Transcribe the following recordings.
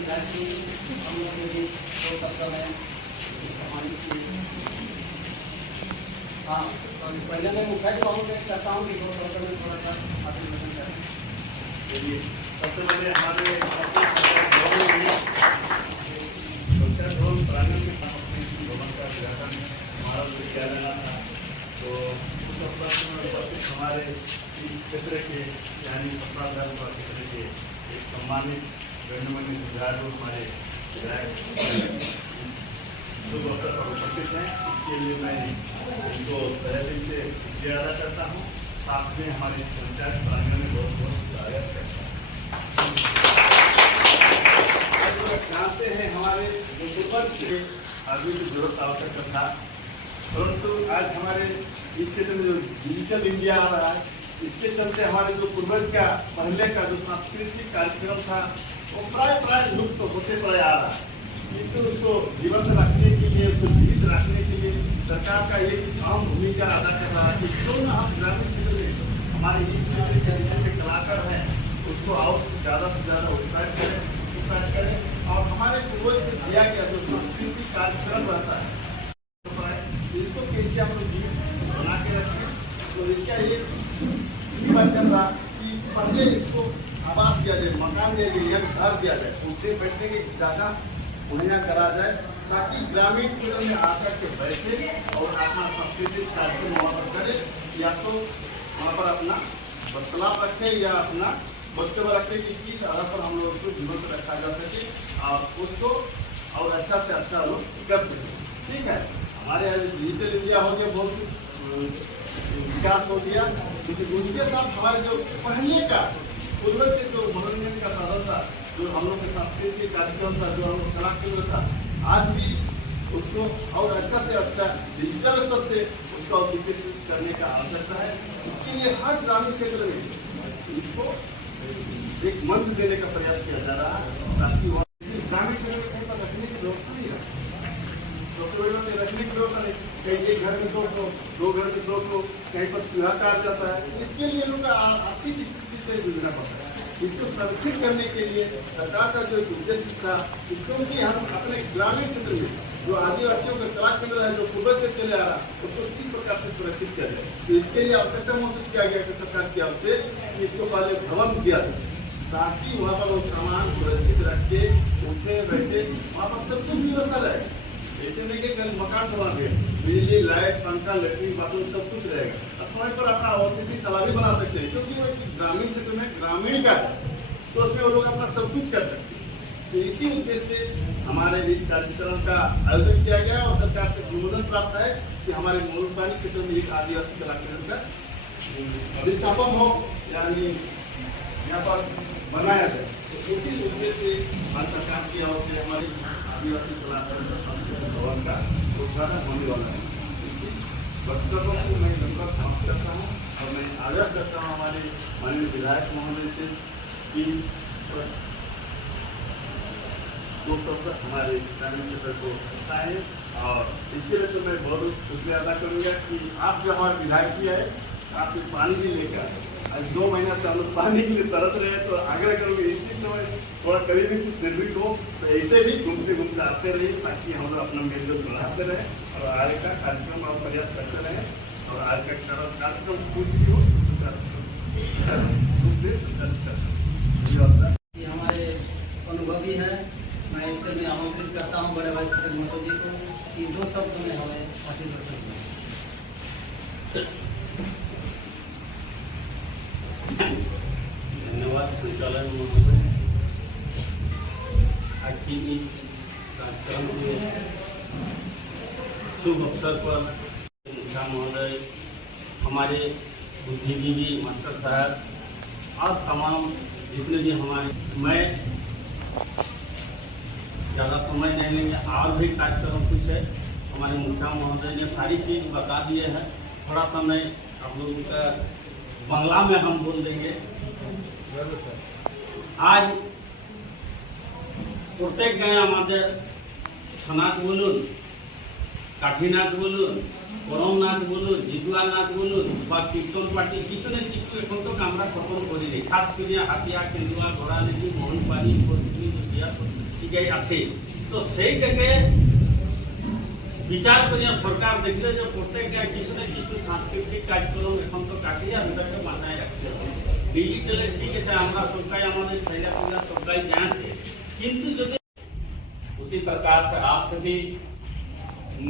विधायक हम लोग के भी दो शब्द में हाँ, तो पहले मैं मुख्य बाबू से करता हूँ कि दो शब्द में थोड़ा सा अभिनंदन करें। सबसे पहले हमारे प्रांगण में भवन का उद्घाटन हमारा विद्यालय था, तो उस उपलक्ष्य में उपस्थित हमारे इस क्षेत्र के यानी सपना विधानसभा क्षेत्र के एक सम्मानित गणमान्य विधायक हमारे विधायक जो अवसर पर उपस्थित हैं, इसके लिए मैं उनको तहे दिल से शुक्रिया अदा करता हूँ। साथ में हमारे पंचायत प्रांगण में बहुत बहुत स्वागत करता हूँ। जानते हैं हमारे जो पूर्वज थे अभी की जरूरत आवश्यकता था, परंतु आज हमारे इस क्षेत्र में जो डिजिटल इंडिया आ रहा है, इसके चलते हमारे जो पूर्वज का पहले का जो सांस्कृतिक कार्यक्रम था वो प्राय लुप्त होते पड़े आ रहा है। किंतु उसको जीवंत रखने के लिए, उसको जीवित रखने के लिए सरकार का एक अहम भूमिका अदा कर रहा है कि क्यों न हम ग्रामीण क्षेत्र में हमारे इस क्षेत्र के जितने कलाकार हैं उसको और ज़्यादा से ज़्यादा उत्साहित करें और हमारे पूर्वज से दिया गया जो सांस्कृतिक कार्यक्रम रहता है इसको कैसे हम लोग जीवित बना के रखें। तो इसका एक बात कर रहा कि पहले इसको आवास दिया जाए, मकान दिया जाए या घर दिया जाए, उठने बैठने की जगह मुहैया करा जाए ताकि ग्रामीण क्षेत्र में आकर के बैठे और अपना सांस्कृतिक कार्यक्रम वहाँ पर करे, या तो वहाँ पर अपना वार्तालाप रखे या अपना वक्तव्य रखे कि किस आधार पर हम लोग उसको जीवन में रखा जा सके और उसको और अच्छा से अच्छा लोग कर सके। ठीक है, हमारे यहाँ डिजिटल इंडिया हो गया, बहुत विकास हो गया, लेकिन उसके साथ हमारे जो पहले का पूर्वज से जो मनोरंजन का साधन था, जो हम लोग के सांस्कृतिक कार्यक्रम था, जो हम लोग कला केंद्र था, आज भी उसको और अच्छा से अच्छा डिजिटल स्तर से उसको विकसित करने का आवश्यकता है। इसके लिए हर ग्रामीण क्षेत्र में इसको एक मंच देने का प्रयास किया जा रहा है ताकि ग्रामीण क्षेत्र में कहीं पर रखने की व्यवस्था नहीं है, रखने की व्यवस्था नहीं, कहीं एक घर में दो घर में दो कहीं पर चूल्हा काट जाता है। इसके लिए लोग आर्थिक स्थिति से जूझना पड़ता है। इसको संरक्षित करने के लिए सरकार का जो एक उद्देश्य था, क्योंकि हम अपने ग्रामीण क्षेत्र में जो आदिवासियों का कला केंद्र है जो पूर्वज से चले आ रहा है उसको किस प्रकार से सुरक्षित किया जाए। तो इसके लिए आवश्यकता महसूस किया गया कि सरकार की ओर से इसको पहले भवन दिया जाए ताकि वहाँ पर वो सामान सुरक्षित रख के उठने बैठे वहाँ पर सब कुछ व्यवस्था रहे। ऐसे नहीं कि मकान बना के बिजली, लाइट, पंखा, लैट्रिन, बाथरूम सब कुछ रहेगा। समय पर अपना अतिथि शाला भी बना सकते हैं, क्योंकि वो ग्रामीण क्षेत्र में ग्रामीण का है तो उसमें वो लोग अपना सब कुछ कर सकते हैं। तो इसी उद्देश्य से हमारे इस कार्यक्रम का आयोजन किया गया और सरकार से अनुमोदन प्राप्त है कि हमारे मोलपानी क्षेत्र में एक आदिवासी कला केंद्र का प्रतिष्ठापन हो, यानी यहाँ पर बनाया जाए। तो इसी उद्देश्य से भारत सरकार की ओर से हमारी आदिवासी कला केंद्र भवन का उद्घाटन होने वाला है। वक्तव्यों को मैं लगभग समाप्त करता हूँ और मैं आग्रह करता हूँ हमारे माननीय विधायक महोदय से कि दो शब्द हमारे ग्रामीण क्षेत्र को बताएं। और इसके लिए तो मैं बहुत शुक्रिया अदा करूँगा कि आप जो हमारे विधायक है आप पानी भी लेकर आज 2 महीना से हम लोग पानी के लिए तरस रहे हैं, तो आग्रह करूँगा इसी समय थोड़ा कभी भी कुछ निर्मित हो तो ऐसे भी घूमते आते रहिए ताकि हम लोग अपना मेलजोल बढ़ाते रहें और आगे का कार्यक्रम और प्रयास करते रहें और आज का कार्यक्रम कुछ भी हो हमारे अनुभवी है। मैं इसके लिए आमंत्रित करता हूँ बड़े भाई महतो जी को कि 2 शब्द में हमें आशीर्वाद दें। धन्यवाद संचालन महोदय। आज की इस कार्यक्रम में शुभ अवसर पर मुखिया महोदय, हमारे बुद्धिजीवी मास्टर साहब और तमाम जितने भी हमारे, मैं ज़्यादा समय नहीं लेंगे। और भी कार्यक्रम कुछ है, हमारे मुखिया महोदय ने सारी चीज़ बता दिए हैं। थोड़ा समय आप लोगों का बांग्ला में हम बोल देंगे। आज प्रत्येक गाँव আমাদের ছনাক বলুন, কাঠি নাচ বলুন, করম নাচ বলুন, জিতুয়া নাচ বলুন বা কীর্তন পার্টি কিছু না কিছু এখন তো আমরা খতম করিনি। খাস করে হাতিয়া, কেন্দুয়া, ঘোড়ালেজি, মোহনপানি, দিয়া ठीक है अच्छे तो सही करके विचार कर सरकार देखले जो प्रत्येक किसी न किसी सांस्कृतिक कार्यक्रम এখন তো কাটিয়ে ভিতরে মাথায় রাখতে হবে ডিজিটাল ঠিক আছে আমরা সবাই আমাদের ছেলে পুলা সবাই জানছে কিন্তু যদি उसी प्रकार से आप सभी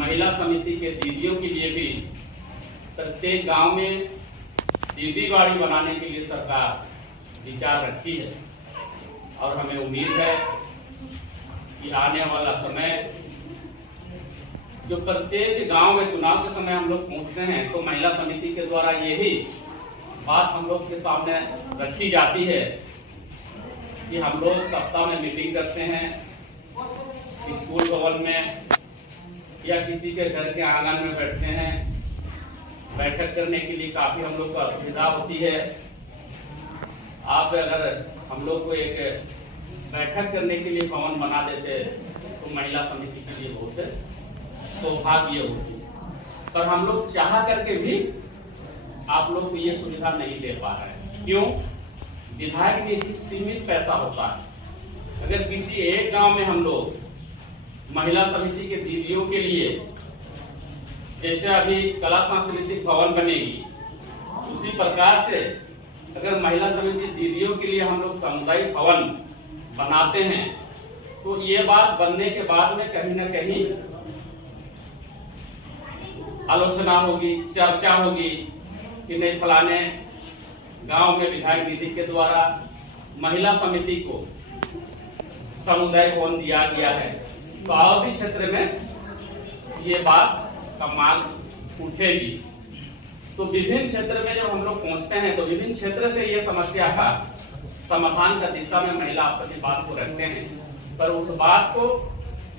महिला समिति के दीदियों के लिए भी प्रत्येक गांव में दीदी बाड़ी बनाने के लिए सरकार विचार रखी है और हमें उम्मीद है कि आने वाला समय जो प्रत्येक गांव में चुनाव के समय हम लोग पहुंचते हैं तो महिला समिति के द्वारा यही बात हम लोग के सामने रखी जाती है कि हम लोग सप्ताह में मीटिंग करते हैं स्कूल भवन में या किसी के घर के आंगन में बैठते हैं। बैठक करने के लिए काफी हम लोग को असुविधा होती है। आप अगर हम लोग को एक बैठक करने के लिए भवन बना देते तो महिला समिति के लिए बहुत सौभाग्य होती, पर हम लोग चाह करके भी आप लोग को ये सुविधा नहीं दे पा रहे हैं। क्यों? विधायक के ही सीमित पैसा होता है। अगर किसी एक गांव में हम लोग महिला समिति के दीदियों के लिए जैसे अभी कला सांस्कृतिक भवन बनेगी उसी प्रकार से अगर महिला समिति दीदियों के लिए हम लोग सामुदायिक भवन बनाते हैं तो ये बात बनने के बाद में कहीं न कहीं आलोचना होगी, चर्चा होगी कि नहीं फलाने गांव में विधायक दीदी के द्वारा महिला समिति को सामुदायिक भवन दिया गया है तो और भी क्षेत्र में ये बात का मांग उठेगी। तो विभिन्न क्षेत्र में जब हम लोग पहुंचते हैं तो विभिन्न क्षेत्र से ये समस्या का समाधान का दिशा में महिला आप सभी बात को रखते हैं, पर उस बात को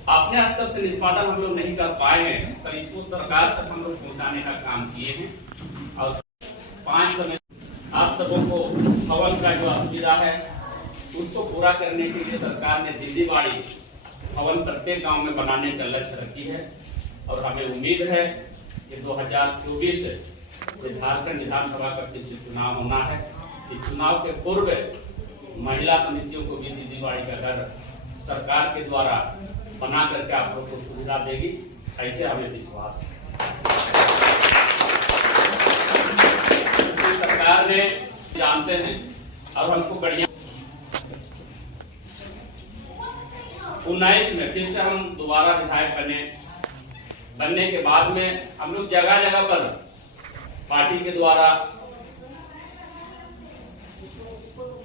अपने स्तर से निष्पादन हम लोग नहीं कर पाए हैं, पर इसको सरकार तक हम लोग पहुंचाने का काम किए हैं। और 5 समय आप सबों को भवन का जो असुविधा है उसको पूरा करने के लिए सरकार ने दीदी बाड़ी भवन प्रत्येक गांव में बनाने का लक्ष्य रखी है और हमें उम्मीद है कि 2024 झारखंड विधानसभा का किसी चुनाव होना है। इस चुनाव के पूर्व महिला समितियों को भी दीदी बाड़ी का घर सरकार के द्वारा बना करके आप लोग को सुविधा देगी, ऐसे हमें विश्वास है। सरकार ने जानते हैं और हमको बढ़िया 19 में फिर से हम दोबारा विधायक बनने के बाद में हम लोग जगह जगह पर पार्टी के द्वारा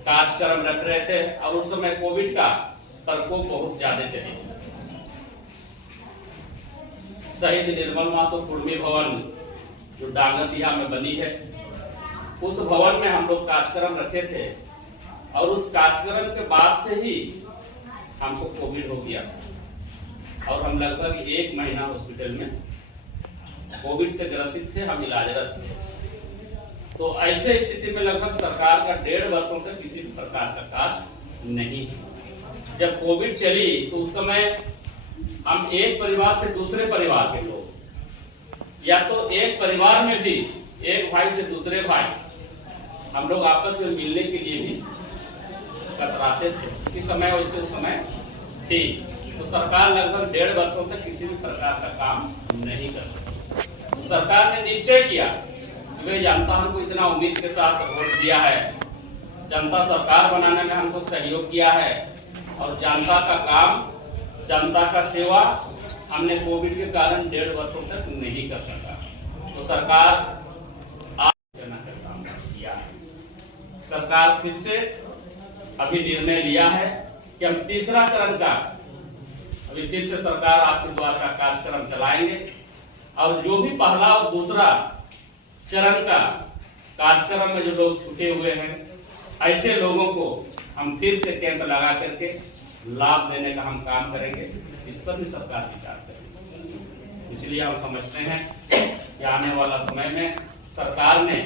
कार्यक्रम रख रहे थे और उस समय कोविड का प्रकोप बहुत ज्यादा चले। शहीद निर्मल मातो कुर्मी भवन जो डांगरदिया में बनी है उस भवन में हम लोग कार्यक्रम रखे थे और उस कार्यक्रम के बाद से ही हमको कोविड हो गया और हम लगभग 1 महीना हॉस्पिटल में कोविड से ग्रसित थे, हम इलाजरत थे। तो ऐसे स्थिति में लगभग सरकार का 1.5 वर्षों तक किसी भी प्रकार का कार्य नहीं। जब कोविड चली तो उस समय हम एक परिवार से दूसरे परिवार के लोग या तो एक परिवार में भी एक भाई से दूसरे भाई हम लोग आपस में मिलने के लिए भी कतराते थे। इस समय वैसे उस समय थी तो सरकार लगभग 1.5 वर्षों तक किसी भी प्रकार का काम नहीं कर सकती। तो सरकार ने निश्चय किया कि वे जनता हमको इतना उम्मीद के साथ वोट दिया है, जनता सरकार बनाने में हमको सहयोग किया है और जनता का काम, जनता का सेवा हमने कोविड के कारण 1.5 वर्षों तक नहीं कर सका। तो सरकार आलोचना का काम किया है। सरकार फिर से अभी निर्णय लिया है कि हम तीसरा चरण का अभी फिर से सरकार आपके द्वारा का कार्यक्रम चलाएंगे और जो भी पहला और दूसरा चरण का कार्यक्रम में जो लोग छूटे हुए हैं ऐसे लोगों को हम फिर से कैंप लगा करके लाभ देने का हम काम करेंगे। इस पर भी सरकार विचार करेगी। इसलिए हम समझते हैं कि आने वाला समय में सरकार ने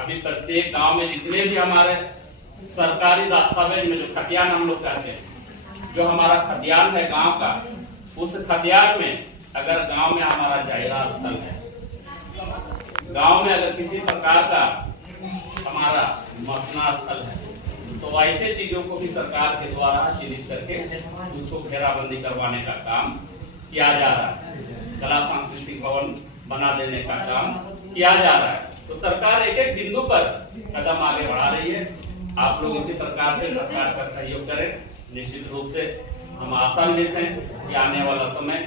अभी प्रत्येक गांव में जितने भी हमारे सरकारी दस्तावेज में जो खतियान हम लोग करते हैं, जो हमारा खतियान है गांव का, उस खतियान में अगर गांव में हमारा जायरा स्थल है, गांव में अगर किसी प्रकार का हमारा मसना स्थल है तो ऐसे चीजों को भी सरकार के द्वारा चिन्हित करके उसको घेराबंदी करवाने का काम किया जा रहा है। कला सांस्कृतिक भवन बना देने का काम किया जा रहा है। तो सरकार एक एक बिंदु पर कदम आगे बढ़ा रही है। आप लोग इसी प्रकार से सरकार का सहयोग करें। निश्चित रूप से हम आशान्वित हैं कि आने वाला समय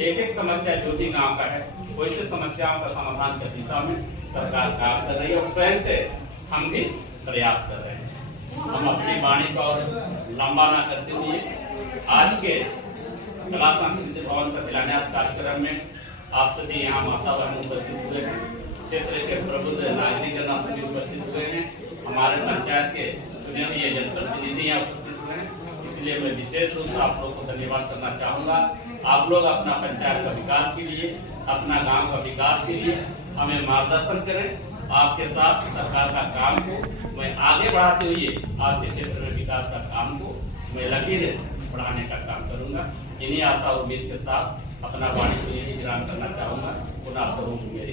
एक एक समस्या जो भी गांव का है वैसे समस्याओं का समाधान की दिशा में सरकार काम कर रही है और स्वयं से हम भी प्रयास कर रहे हैं। हम अपनी वाणी को और लंबा न करते हुए आज के कला सांस्कृतिक भवन का शिलान्यास कार्यक्रम में आप सभी यहाँ माता बहन उपस्थित हुए हैं, क्षेत्र के प्रबुद्ध नागरिकगण सभी उपस्थित हुए हैं, हमारे पंचायत के चुने हुए जनप्रतिनिधि यहाँ उपस्थित हुए हैं। इसलिए मैं विशेष रूप से आप लोग को धन्यवाद करना चाहूंगा। आप लोग अपना पंचायत का विकास के लिए, अपना गांव का विकास के लिए हमें मार्गदर्शन करें। आपके साथ सरकार का काम को मैं आगे बढ़ाते हुए आपके क्षेत्र में विकास का काम को मैं लकीरें बढ़ाने का काम करूंगा। इन्हीं आशा और उम्मीद के साथ अपना वाणी को यही विराम करना चाहूंगा। पुनः स्वरूप मेरी